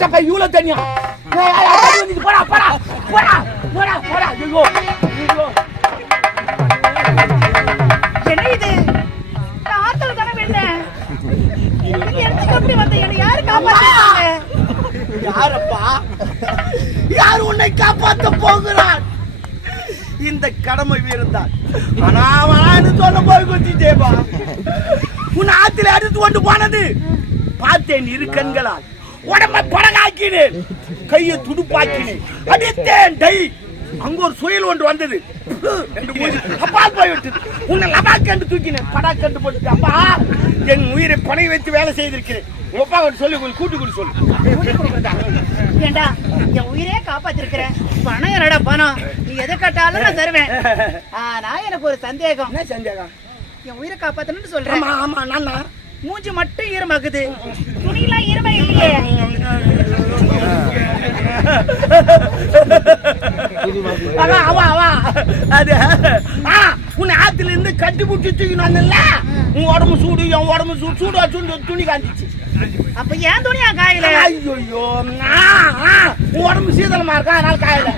சப்பா இவ்வளவு தண்ணியா. போடா போடா போடா போடா போடா ஐயோ என்ன இது ஆத்துல தானே விழுந்தேன் இடத்துக்கு எப்படி வந்த என்னை யாரு காப்பாத்திருக்காங்க யாரப்பா? யார் உன்னை காப்பாத்த போகிறான் இந்த கடமை வீரன் தான் ஆனா அவனான்னு சொல்ல போய் குத்திட்டேப்பா உன் ஆத்துல அடுத்து கொண்டு போனது பார்த்தேன் இரு கண்களால். உடம்ப படகாக்கினேன் கையை துடுப்பாக்கினேன். அடித்தேன் டை. அங்க ஒரு சுயல் ஒன்று வந்தது. அப்பால் போய் விட்டது உன்னை லபாக்கண்டு தூக்கினேன். படாக்கண்டு போட்டு அப்பா என் உயிரை பணை வைத்து வேலை செய்திருக்கிறேன். உங்க அப்பா கிட்ட சொல்லி கொஞ்சம் கூட்டு கொடு சொல்லு? ஏண்டா என் உயிரே காப்பாத்திருக்கிறேன் பணம் என்னடா பணம்? நீ எதை கேட்டாலும் நான் தருவேன். ஆனா எனக்கு ஒரு சந்தேகம். என்ன சந்தேகம்? என் உயிரை காப்பாத்தணும்னு சொல்றேன். ஆமா ஆமா நானா. மூஞ்சி மட்டும் ஈரமாக்குது. துணியெல்லாம் ஈரமா இல்லையே. அது ஆத்துல இருந்து கட்டி புட்டி தூக்கின்னு வந்தல உன் உடம்பு சூடு என் உடம்பு சூடு சூடா சூடு துணி காஞ்சிச்சு. அப்ப ஏன் துணியா காயல? ஐயோ உன் உடம்பு சீதளமா இருக்கா? அதனால காயல.